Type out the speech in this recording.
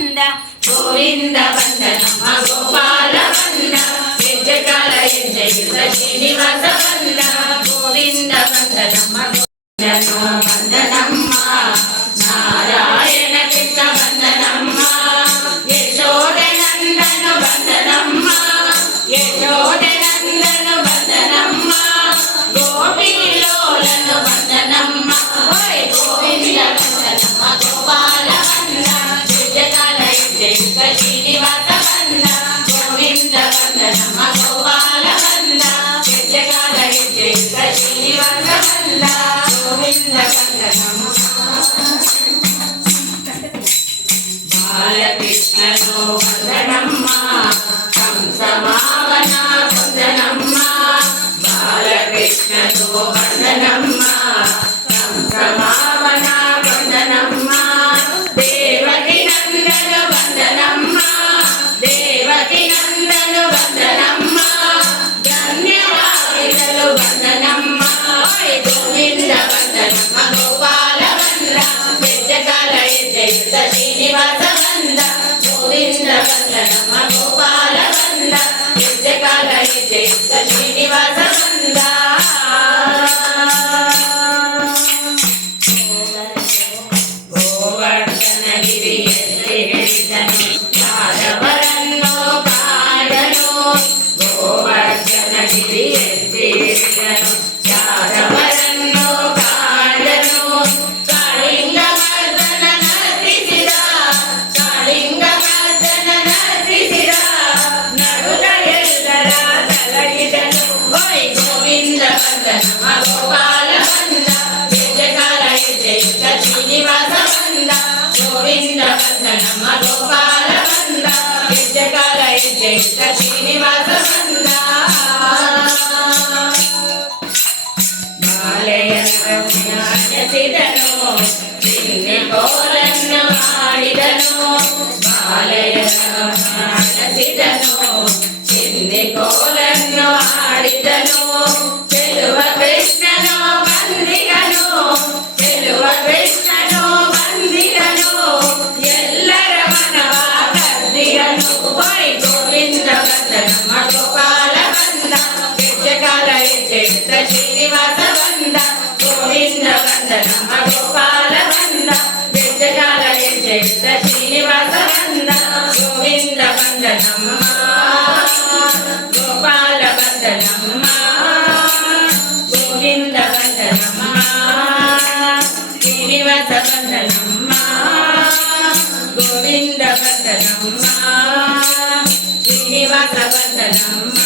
ಬಂದ ಗೋವಿಂದ ಬಂದ ನಮ್ಮ ಗೋಪಾಲ ಬಂದ ಹೆಜ್ಜೆಕಾಲ ಹೆಜ್ಜೆಯಿಂದ ಶ್ರೀನಿವಾಸ ಬಂದ ಗೋವಿಂದ ಬಂದ ನಮ್ಮ ಬಂದ ನಮ್ಮ ನಾರಾಯಣ ಕೃಷ್ಣ ಬಂದ ನಮ್ಮ ಯಶೋದೆ ನಂದನು ಬಂದ ನಮ್ಮ ಯಶೋದೆ ನಂದನು ಬಂದ ನಮ್ಮ ಗೋಪಿ ಲೋಲನು ಬಂದ ನಮ್ಮ ಗೋವಿಂದ ಬಂದ ನಮ್ಮ ಗೋಪಾಲ ಬಂದ ಹೆಜ್ಜೆಕಾಲ ಹೆಜ್ಜೆಯಿಂದ ಶ್ರೀನಿವಾಸ ಬಂದ ಗೋವಿಂದ ಬಂದ ನಮ್ಮ ಗೋಪಾಲ ಬಂದ ಹೆಜ್ಜೆಕಾಲ ಹೆಜ್ಜೆಯಿಂದ ಶ್ರೀನಿವಾಸ ಬಂದ ಗೋವಿಂದ ಬಂದ ನಮ್ಮ ಬಾಲಕೃಷ್ಣನು ಬಂದ ನಮ್ಮ ಕಂಸಮಾವನ ಬಂದ ನಮ್ಮ ಬಾಲಕೃಷ್ಣನು ಬಂದ ನಮ್ಮ ಕಂಸಮಾವನ ಬಂದ ನಮ್ಮ ದೇವಕಿ ನಂದನು ಬಂದ ನಮ್ಮ ದೇವಕಿ ನಂದನು ಬಂದ ನಮ್ಮ ಧನ್ಯವಾಗಿರಲು ಬಂದ ನಮ್ಮ ಗೋವಿಂದ ಬಂದ ನಮ್ಮ ಗೋಪಾಲ ಬಂದ ಹೆಜ್ಜೆಕಾಲ ಹೆಜ್ಜೆಯಿಂದ ಶ್ರೀನಿವಾಸ ಬಂದ ಗೋವಿಂದ ಬಂದ ನಮ್ಮ ಗೋಪಾಲ ಬಂದ ಹೆಜ್ಜೆಕಾಲ ಹೆಜ್ಜೆಯಿಂದ ಶ್ರೀನಿವಾಸ ಬಂದ ಗೋವರ್ಧನಗಿರಿಯಲ್ಲಿ ಹೇಳಿದನು ಯಾದವರನ್ನು ಕಾಡನು ಗೋವರ್ಧನಗಿರಿಯಲ್ಲಿ ಹೇಳಿದನು ಯಾದವರನ್ನು ಕಾಡನು ಕಾಳಿಂಗ ಮರ್ದನ ನರ್ತಿಸಿದ ಕಾಳಿಂಗ ಮರ್ದನ ನರ್ತಿಸಿದ ನಡುಗ ಎಲ್ಲರ ತಲಗಿದನು ಗೋವಿಂದ ಬಂದ ನಮ್ಮ ಗೋಪಾಲ ಬಂದ ಹೆಜ್ಜೆಕಾಲ ಹೆಜ್ಜೆಯಿಂದ ಶ್ರೀನಿವಾಸ ಬಂದ ಗೋವಿಂದ ಬಂದ ನಮ್ಮ ಗೋಪಾಲ ಬಂದ ಹೆಜ್ಜೆಕಾಲ ಹೆಜ್ಜೆಯಿಂದ ಶ್ರೀನಿವಾಸ ಬಂದ ಬಾಲೆಯಸಿದನು ಚಿನ್ನಿ ಕೋಲನ್ನು ಆಡಿದನು ಬಾಲೆಯಸಿದನು ಚಿನ್ನಿ ಕೋಲನ್ನು ಆಡಿದನು ಚೆಲುವ ಕೃಷ್ಣನು ಬಂದಿಗನು ಚೆಲುವ ಕೃಷ್ಣನು ಬಂದಿಗನು ಎಲ್ಲರ ಮನವ ಕದ್ದಿಗನು ಗೋವಿಂದ ಬಂದ ನಮ್ಮ ಗೋಪಾಲ ಬಂದ ಹೆಜ್ಜೆಕಾಲ ಹೆಜ್ಜೆಯಿಂದ ಶ್ರೀನಿವಾಸ ಬಂದ ಗೋವಿಂದ ಬಂದ ನಮ್ಮ ಗೋಪಾಲ ಬಂದ ಹೆಜ್ಜೆಕಾಲ ಹೆಜ್ಜೆಯಿಂದ ಶ್ರೀನಿವಾಸ ಬಂದ ಗೋವಿಂದ ಬಂದ ನಮ್ಮ ಗೋಪಾಲ ಬಂದ ನಮ್ಮ ಗೋವಿಂದ ಬಂದ ನಮ್ಮ ಶ್ರೀನಿವಾಸ ಬಂದ ನಮ್ಮ ಗೋವಿಂದ ಬಂದ ನಮ್ಮ ಶ್ರೀನಿವಾಸ ಬಂದ ನಮ್ಮ